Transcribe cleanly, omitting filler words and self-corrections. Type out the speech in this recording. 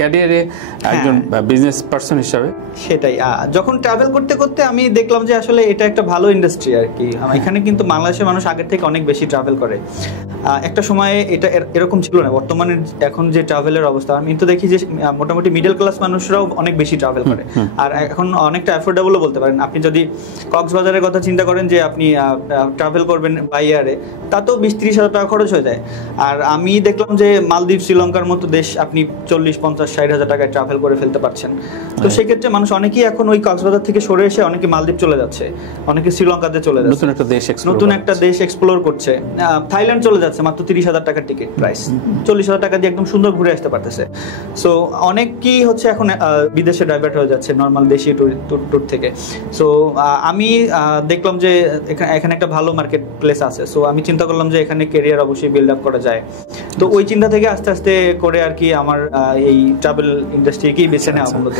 ক্যারিয়ারে একজন business person হিসাবে সেটাই। যখন ট্রাভেল করতে করতে আমি দেখলাম যে আসলে এটা একটা ভালো ইন্ডাস্ট্রি আর কি। এখানে কিন্তু বাংলাদেশের মানুষ আগের থেকে অনেক বেশি ট্রাভেল করে। একটা সময়ে এটা এরকম ছিল না। বর্তমানে এখন যে ট্রাভেলের অবস্থা, আমি তো দেখি যে মোটামুটি মিডল ক্লাস মানুষরাও অনেক বেশি ট্রাভেল করে, আর এখন অনেকটা অ্যাফোর্ডেবলও বলতে পারেন। আপনি যদি কক্সবাজারের কথা চিন্তা করেন যে আপনি ট্রাভেল করবেন বাই ইয়ারে, তা তো 20-30 হাজার টাকা খরচ হয়ে যায়। আর আমি দেখলাম যে মালদ্বীপ, শ্রীলঙ্কার মতো দেশ আপনি 40-50-60 হাজার টাকায় ট্রাভেল করে ফেলতে পারছেন। তো সেক্ষেত্রে মানুষ অনেকেই এখন ওই কক্সবাজার থেকে সরে এসে অনেকে মালদ্বীপ চলে যাচ্ছে, অনেকে শ্রীলঙ্কাতে চলে যাচ্ছে, নতুন একটা দেশ এক্সপ্লোর করছে। থাইল্যান্ড চলে যাচ্ছে মাত্র 30 হাজার টাকার টিকিট প্রাইস, 40 হাজার টাকা দিয়ে একদম সুন্দর ঘুরে আসতে পারতেছে। সো অনেকেই হচ্ছে এখন বিদেশে ডাইভার্ট হয়ে যাচ্ছে নর্মাল দেশি ট্যুর থেকে। সো আমি দেখলাম যে এখানে একটা ভালো মার্কেট প্লেস আছে। সো আমি চিন্তা করলাম যে এখানে ক্যারিয়ার অবশ্যই বিল্ড আপ করা যায়। তো ওই চিন্তা থেকে আস্তে আস্তে করে আর কি আমার এই ট্রাভেল ইন্ডাস্ট্রিকেই বেছে নেওয়া মূলত।